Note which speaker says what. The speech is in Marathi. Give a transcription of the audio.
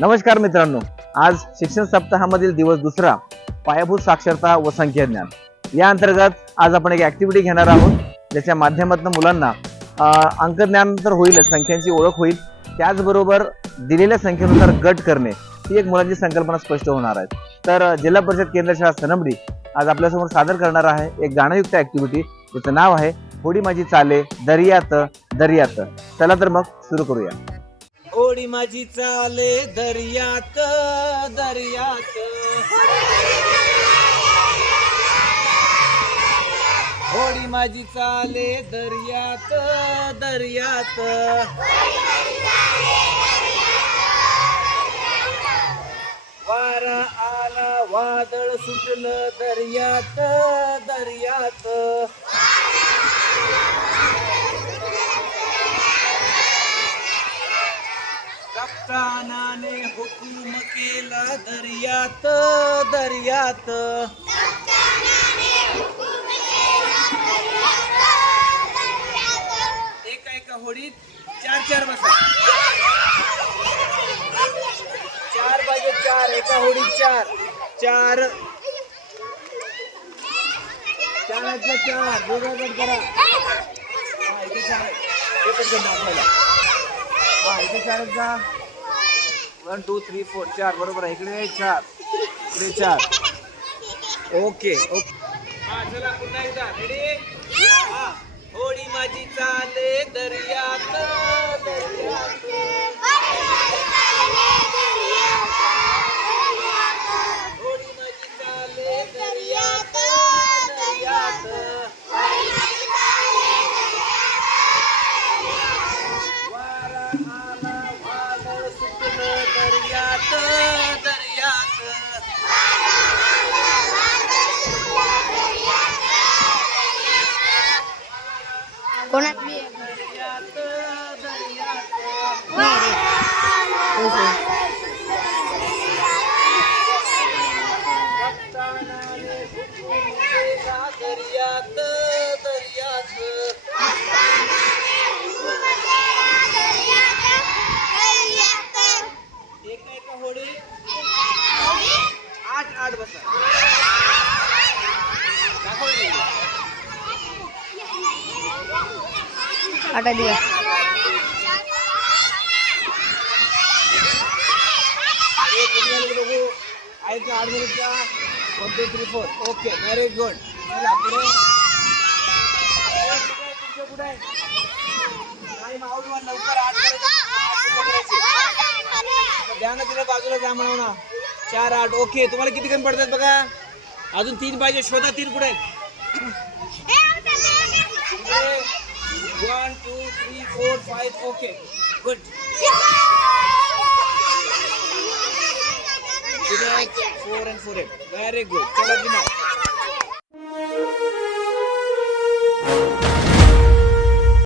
Speaker 1: नमस्कार मित्रांनो आज शिक्षण सप्ताहामधील दिवस दुसरा पायाभूत साक्षरता व संख्याज्ञान. या अंतर्गत आज आपण एक ऍक्टिव्हिटी घेणार आहोत ज्याच्या माध्यमातून मुलांना अंकज्ञान तर होईलच संख्यांची ओळख होईल त्याचबरोबर दिलेल्या संख्येनुसार गट करणे ही एक मुलांची संकल्पना स्पष्ट होणार आहे. तर जिल्हा परिषद केंद्र शाळा सनमडी आज आपल्यासमोर सादर करणार आहे एक गाणंयुक्त ऍक्टिव्हिटी ज्याचं नाव आहे होडी माझी चाले दर्यात दर्यात. चला तर मग सुरू करूया.
Speaker 2: ओडी माझी चाले दर्यात दर्यात. ओडी माझी चाले दर्यात दर्यात. वारा आला वादळ सुटलं दर्यात दर्यात. कप्तानाने हुकूम केला दर्यात दर्यात. एका एका होडीत चार चार बसा. चार पाहिजे चार एका होडीत चार. चार. चार. आहेत ना चार गट करा. हा इथे चार एकच दाखवायला. हा इथे चार आहेत का वन टू थ्री फोर चार. बरोबर आहे. इकडे चार. इकडे चार. ओके ओके हा चला पुन्हा एकदा. रेडी दर्यात दर्यात.
Speaker 3: कोणा
Speaker 2: दर्यात दर्यात कप्तानाने हुकूम केला दर्यात दर्यात एका एका होडी आठ आठ बसा दाखव ना.
Speaker 3: आटा दिया
Speaker 2: आहेत आठ one two three four okay very good चला पुढे? नाही माऊली लवकर आठ. द्या ना तिला बाजूला जा म्हणा ना? चार आठ. ओके तुम्हाला किती कमी पडतात बघा? अजून तीन पाहिजे शोधा तीन कुठे One, two, three, four, five. Okay, good. Four and four. Very good. Chalo,